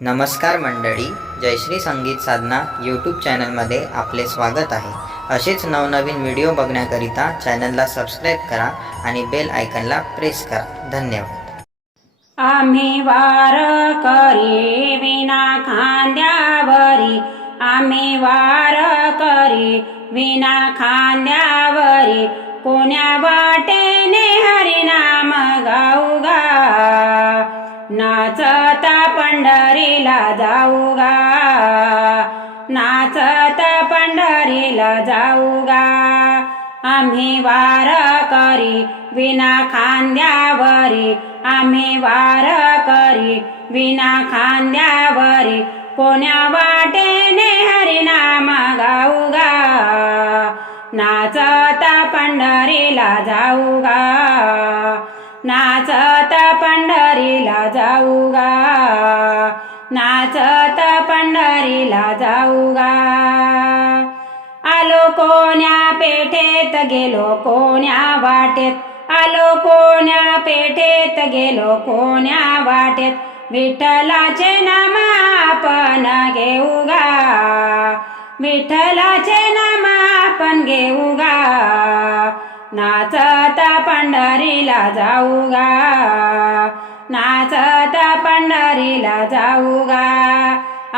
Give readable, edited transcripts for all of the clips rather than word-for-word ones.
नमस्कार मंडळी, जयश्री संगीत साधना यूट्यूब चॅनलमध्ये आपले स्वागत आहे। असेच नवनवीन व्हिडिओ बघण्याकरिता चॅनलला सबस्क्राईब करा आणि बेल आयकॉनला प्रेस करा। धन्यवाद। आम्ही वारकरी विना खांद्यावरी, आम्ही वारकरी विना खांद्यावरी, कोण्या वाटेने हरिनाम गाऊ गा, नाचता पंढरीला जाऊ गा, नाचता पंढरीला जाऊ गा। आम्ही वारकरी विना खांद्यावरी, आम्ही वारकरी विना खांद्यावरी, कोण्या वाटेने हरिनाम गाऊ गा, नाचता पंढरीला जाऊ गा, नाचता पंढरीला जाऊ गा, नाचता पंढरीला जाऊ गा। आलो कोण्या पेठेत गेलो कोण्या वाटेत, आलो कोण्या पेठेत गेलो कोण्या वाटेत, विठ्ठलाचे नाम आपण घेऊ गा, विठ्ठलाचे नाम आपण घेऊ गा, नाचता पंढरीला जाऊ गा, नाचता पंढरीला जाऊ गा।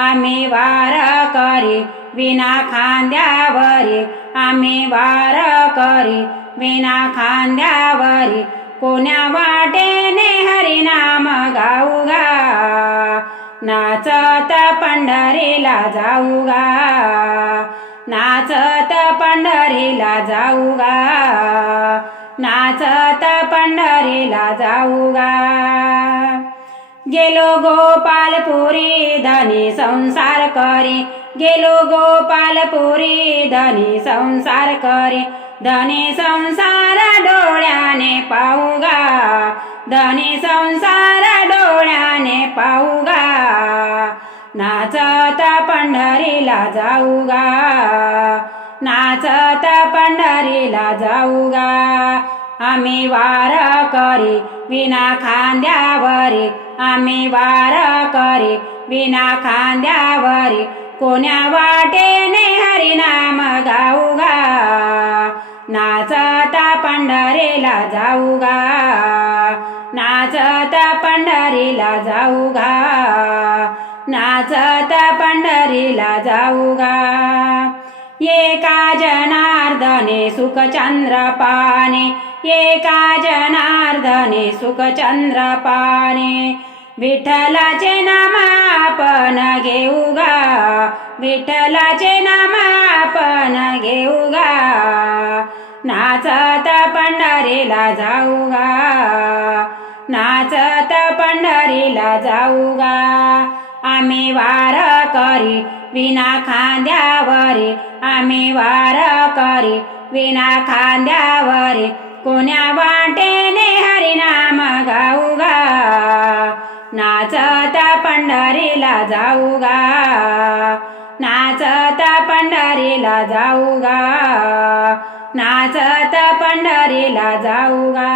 आम्ही वारकरी विना खांद्यावरी, आम्ही वारकरी विना खांद्यावरी, कोण्या वाटेने हरिनाम गाऊ गा, नाचता पंढरीला जाऊ गा, नाचता पंढरीला जाऊ गा, नाचता पंढरीला जाऊ गा। गेलो गोपालपुरी धनी संसार करी, गेलो गोपालपुरी धनी संसार करी, धनी संसार डोळ्याने पाहू गा, धनी संसार डोळ्याने पाहू गा, नाचता पंढरीला जाऊ गा, नाचता पंढरीला जाऊ गा। आम्ही वारकरी विना खांद्यावरी, आम्ही वारकरी विना खांद्यावरी, कोण्या वाटेने हरिनाम गाऊ गा, नाचता पंढरीला जाऊ गा, नाचता पंढरीला जाऊ गा, नाचता पंढरीला जाऊ गा। एका जनार्दने सुखचंद्र पाने, एका जनार्दने सुखचंद्र पाने, विठ्ठलाचे नाम आपण घेऊ गा, विठ्ठलाचे नाम आपण घेऊ गा, नाचता पंढरीला जाऊ गा, नाचता पंढरीला जाऊ गा। आम्ही वारकरी विना खांद्यावरी, आम्ही वारकरी विना खांद्यावरी, कोण्या वाटेने हरिनाम गाऊ गा, नाचता पंढरीला जाऊ गा, नाचता पंढरीला जाऊ गा, नाचता पंढरीला जाऊ गा।